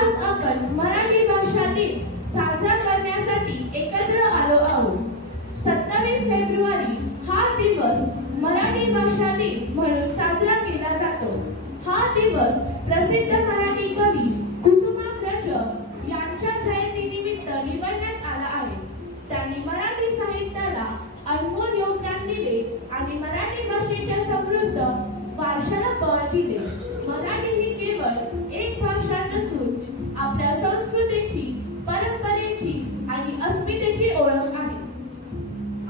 आज आपण मराठी भाषा दिन साजरा करण्यासाठी एकत्र आलो आहोत. 27 फेब्रुवारी हा दिवस मराठी भाषा दिन म्हणून साजरा केला जातो. हा दिवस प्रसिद्ध मराठी कवी कुसुमाग्रज यांच्या जयंतीनिमित्त निवडण्यात आला आहे. त्यांनी मराठी साहित्याला अनमोल योगदान दिले आणि मराठी भाषेच्या समृद्ध वारशाला बळ दिले. मराठी ही केवळ एक भाषा नसून आपल्या संस्कृतीची, परंपरेची आणि अस्मितेची ओळख आहे.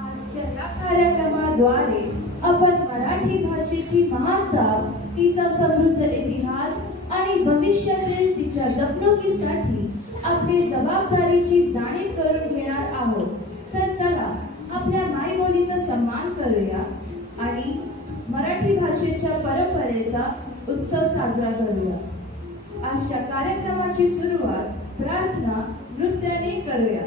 आजच्या या कार्यक्रमाद्वारे आपण मराठी भाषेची महानता, तिचा समृद्ध इतिहास आणि भविष्यातील तिच्या जपणुकीसाठी आपली जबाबदारीची जाणीव करून घेणार आहोत. तर चला आपल्या मायबोलीचा सन्मान करूया आणि मराठी भाषेच्या परंपरेचा उत्सव साजरा करूया. आजच्या कार्यक्रमाची सुरुवात प्रार्थना नृत्याने करूया.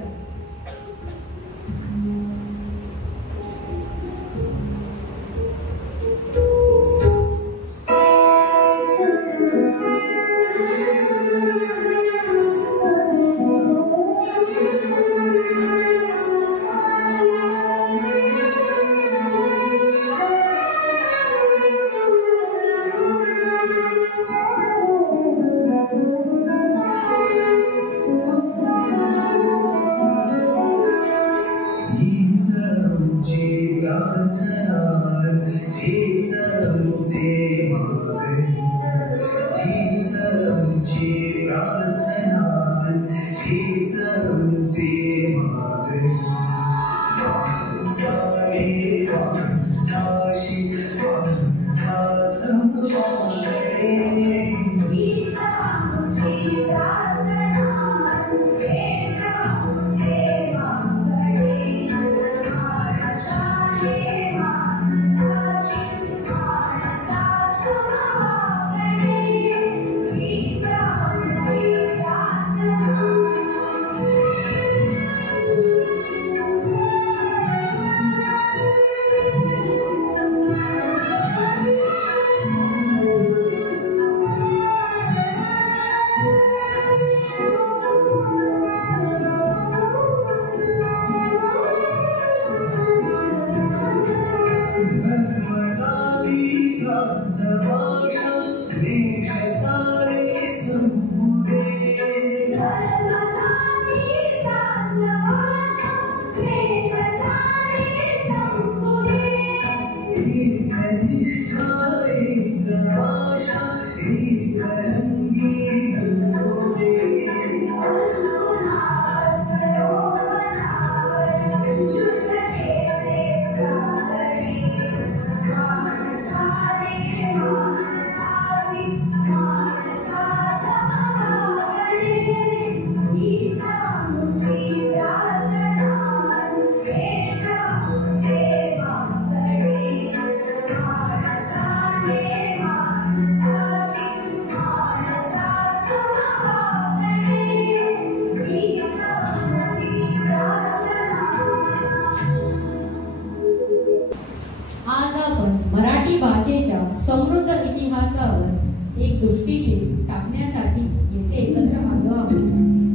समृद्ध इतिहासावर एक दृष्टिक्षेप टाकण्यासाठी येथे एकत्र आलो आहोत.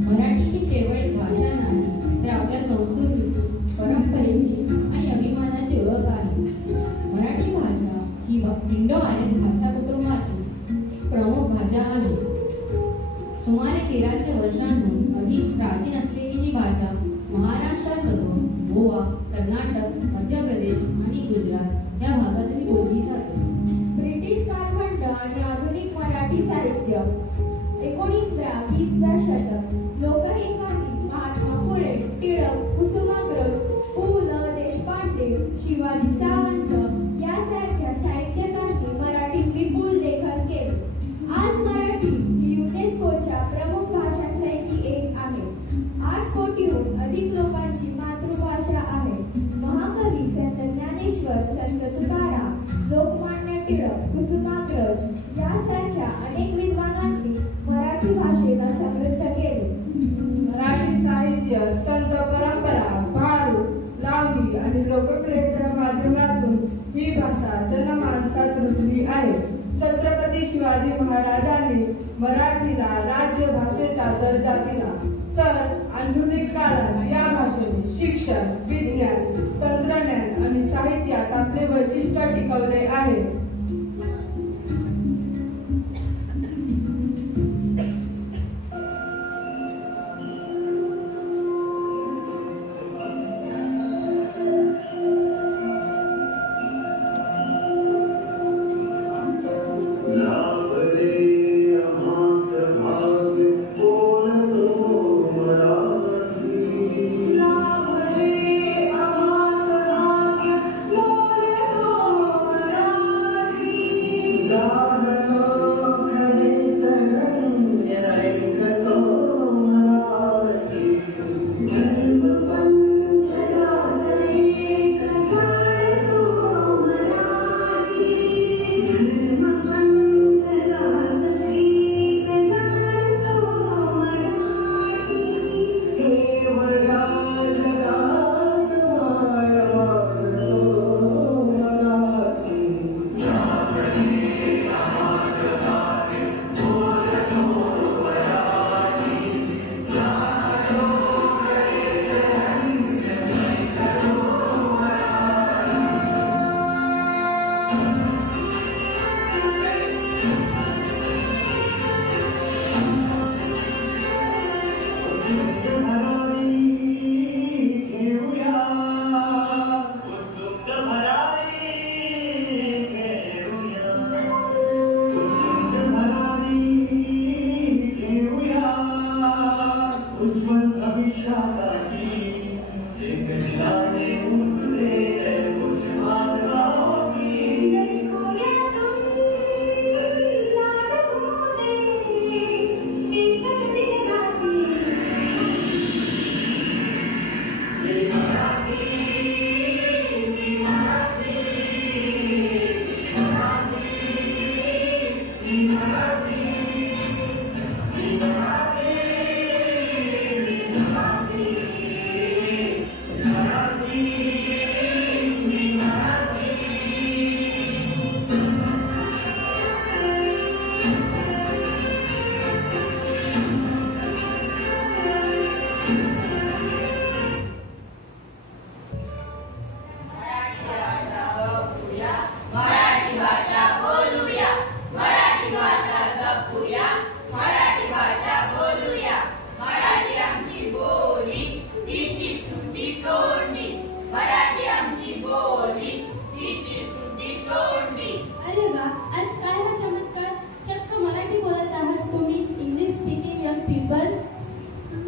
मराठी ही केवळ एक भाषा नाही, तर आपल्या संस्कृतीची, परंपरेची आणि अभिमानाची ओळख आहे. मराठी भाषा ही इंडो-आर्यन भाषा कुटुंबातील एक प्रमुख भाषा आहे. सुमारे 1300 वर्षांहून अधिक प्राचीन असलेली ही भाषा महाराष्ट्रासह गोवा, कर्नाटक, मध्य प्रदेश आणि गुजरात या भागातही बोलली जाते. ब्रिटिश कालखंड आणि आधुनिक मराठी साहित्य 19व्या-20व्या शतक लोकहितवादी महात्मा फुले, टिळक, कुसुमाग्रज, पु. ल. देशपांडे, शिवाजी सावंत यासारख्या साहित्यकारांनी मराठीत विपुल लेखन केले. आज मराठी ही युनेस्कोच्या प्रमुख भाषांपैकी एक आहे. 8 कोटीहून अधिक लोकांची मातृभाषा आहे. महाकवी संत ज्ञानेश्वर, संत तुकाराम, लोकमान्य टिळक, कुसुमाग्रज यासारख्या अनेक विद्वानांनी मराठी भाषेला समृद्ध केले. मराठी साहित्य, संत परंपरा, भारूड, लावणी आणि लोककलेच्या माध्यमातून ही भाषा जनमानसात रुजली आहे. छत्रपती शिवाजी महाराजांनी मराठीला राज्य भाषेचा दर्जा दिला, तर आधुनिक काळात या भाषेने शिक्षण, विज्ञान, तंत्रज्ञान आणि साहित्यात आपले वैशिष्ट्य टिकवले आहे.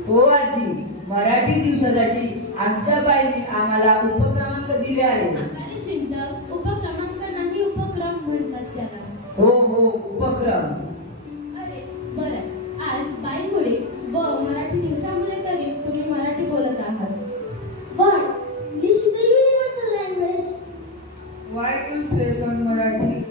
हो आजी, मराठी दिवसासाठी आमच्या बाईने आम्हाला उपक्रमांक दिले आहे. अरे चिंतक, उपक्रमांक नाही उपक्रम म्हणतात त्याला. हो हो, उपक्रम. अरे बरं, आज बाईमुळे व मराठी दिवसामुळे तरी तुम्ही मराठी बोलत आहात. But this is a universal language. Why to stress on Marathi?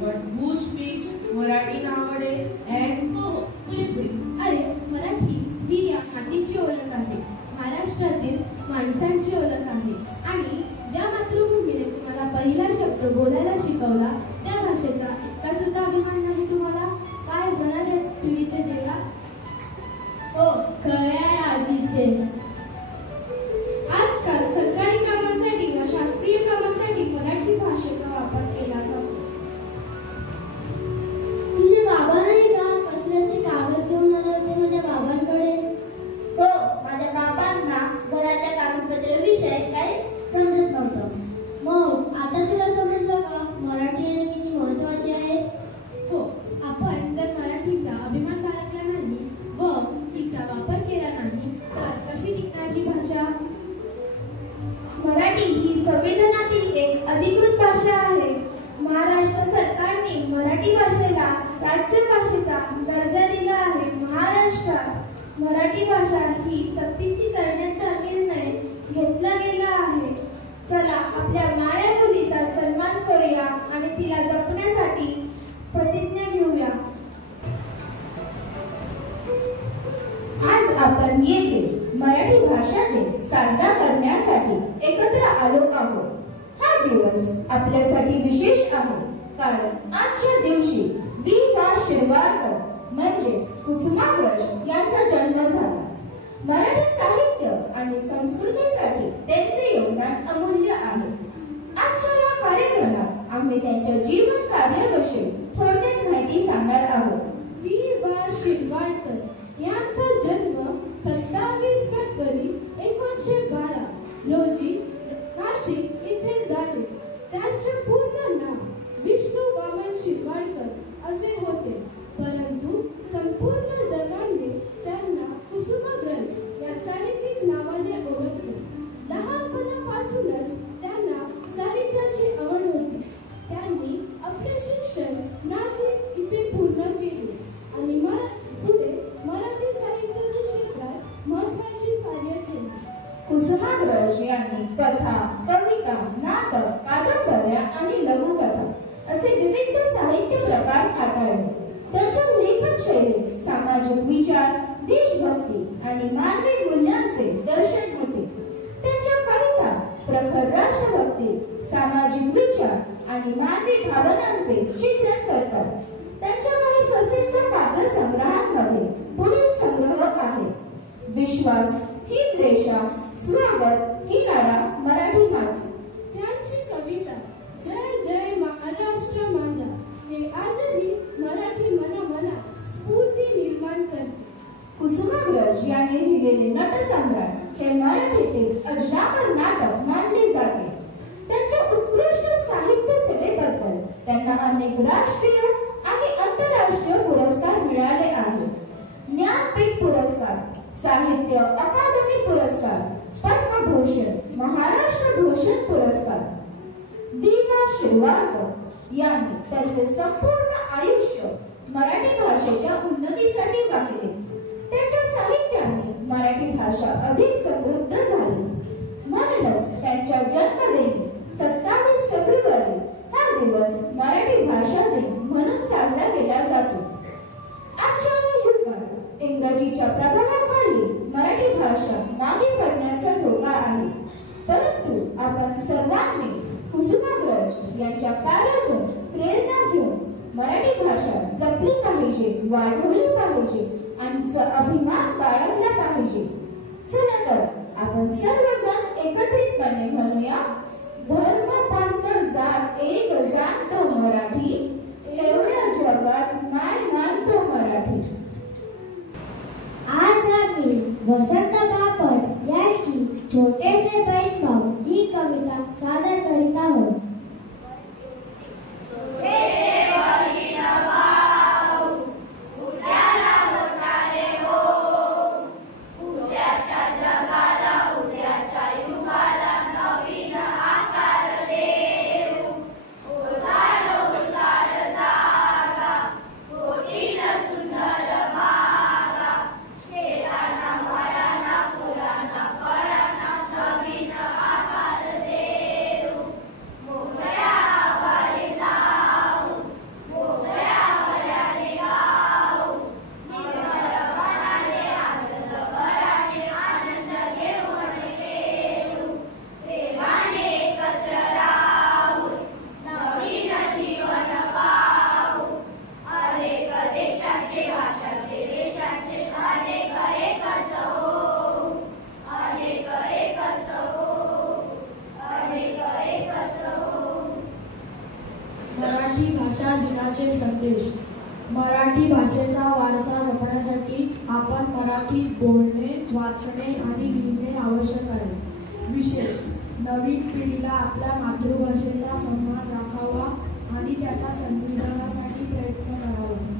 But who speaks Marathi nowadays? And हो हो, पुरेपुरे. अरे मराठी ही या मातीची ओळख आहे, महाराष्ट्रातील माणसांची ओळख आहे आणि ज्या मातृभूमीने तुम्हाला पहिला शब्द बोलायला शिकवला त्या भाषेचा इतका सुद्धा अभिमान नाही तुम्हाला. काय होणार आहे पिढीचे देवा? हो, खरे आहे आजीचे. आजकाल सरकारी कामांसाठी व शासकीय कामासाठी मराठी भाषेचा वापर केला जातो. तुझे बाबा नाही का कसले असे कागद घेऊन आले होते माझ्या बाबांकडे? हो, माझ्या बाबांना घराच्या कागदपत्राविषयी काही समजत नव्हतं. मग आता तुला समजलं का मराठी येणे किती महत्वाचे आहे? हो, आपण जर मराठीचा अभिमान बाळगला नाही व तिचा वापर केला नाही तर कशी टिकणार ही भाषा? मराठी ही संविधानातील एक अधिकृत भाषा आहे. महाराष्ट्र सरकारने मराठी भाषेला राज्यभाषेचा दर्जा दिला आहे. महाराष्ट्रात मराठी भाषा ही सक्तीची करण्याचा निर्णय घेतला गेला आहे. चला आपल्या माया बोलीचा सन्मान करूया आणि तिला जपण्यासाठी प्रतिज्ञा घेऊया. आज आपण येथे मराठी भाषा दिन साजरा करण्यासाठी एकत्र आलो आहोत. हा दिवस आपल्यासाठी विशेष आहे कारण आजच्या दिवशी वी.वा. शिरवाडकर म्हणजेच कुसुमा कुसुमाग्रज यांचा जन्म झाला. मराठी साहित्य आणि संस्कृतीसाठी त्यांचे योगदान अमूल्य आहे. आजच्या या कार्यक्रमात आम्ही त्यांच्या जीवन कार्याविषयी थोडक्यात माहिती सांगणार आहोत. वी.वा. शिरवाडकर यांचा जन्म 27 फेब्रुवारी 1912 रोजी नाशिक येथे झाले. त्यांचे पूर्ण नाव विष्णू वामन शिरवाडकर असे होते, परंतु संपूर्ण जगाने त्यांना कुसुमाग्रज या साहित्यिक नावाने ओळखले. लहानपणापासूनच त्यांना साहित्याची आवड होती. त्यांनी आपले शिक्षण नाशिक इथे पूर्ण केले आणि पुढे मराठी साहित्याच्या क्षेत्रात महत्त्वाची कार्य केली. कुसुमाग्रज यांनी कथा, कविता, नाटक, कादंबऱ्या आणि लघुकथा असे विविध साहित्य प्रकार हाताळले. त्यांच्या लेखन शैलीत सामाजिक विचार, देशभक्ती आणि मानवी मूल्यांचे दर्शन होते. त्यांच्या कविता प्रखर राष्ट्रभक्ती, सामाजिक विचार आणि मानवी भावनांचे चित्रण करतात. त्यांच्या काही प्रसिद्ध काव्य संग्रहांमध्ये पुढील संग्रह आहे: विश्वास, हिमरेषा, स्वागत, किनारा, मराठी माती. त्यांची कविता जय जय महाराष्ट्र माझा हे आजही मराठी मनामनात स्फूर्ती निर्माण करते. कुसुमाग्रज यांनी लिहिलेले नटसम्राट हे मराठीतील अजरामर नाटक मानले जाते. त्यांच्या उत्कृष्ट साहित्य सेवेबद्दल त्यांना अनेक राष्ट्रीय आणि आंतरराष्ट्रीय पुरस्कार मिळाले आहेत. ज्ञानपीठ पुरस्कार, साहित्य अकादमी पुरस्कार, पद्मभूषण, महाराष्ट्र भूषण पुरस्कार. वी.वा. शिरवाडकर यांनी त्यांचे संपूर्ण आयुष्य मराठी भाषेच्या उन्नतीसाठी वाहिले. त्यांच्या साहित्याने मराठी भाषा अधिक समृद्ध झाली. म्हणूनच त्यांच्या जन्मदिनी 27 फेब्रुवारी हा दिवस मराठी भाषा दिन म्हणून साजरा केला जातो. आजच्या युगात इंग्रजीच्या प्रभावाखाली मराठी भाषा मागे पडण्याचा धोका आहे, परंतु आपण सर्वांनी कुसुमाग्रज यांच्या कार्यातून प्रेरणा घेऊन मराठी भाषा जपली पाहिजे, वाढवली पाहिजे आणि अभिमान बाळगला पाहिजे. चला तर आपण सर्वजण एकत्रितपणे म्हणूया: धर्म पंथ जात एक जाणतो मराठी, एवढ्या जगात माय मानतो मराठी. आज आम्ही वसंत बापट यांची छोटेसे बैठक ही कविता सादर करीत आहोत. मराठी भाषा दिनाचे संदेश. मराठी भाषेचा वारसा जपण्यासाठी आपण मराठीत बोलणे, वाचणे आणि लिहिणे आवश्यक आहे. विशेष नवीन पिढीला आपल्या मातृभाषेचा सन्मान राखावा आणि त्याच्या संवर्धनासाठी प्रयत्न करावा.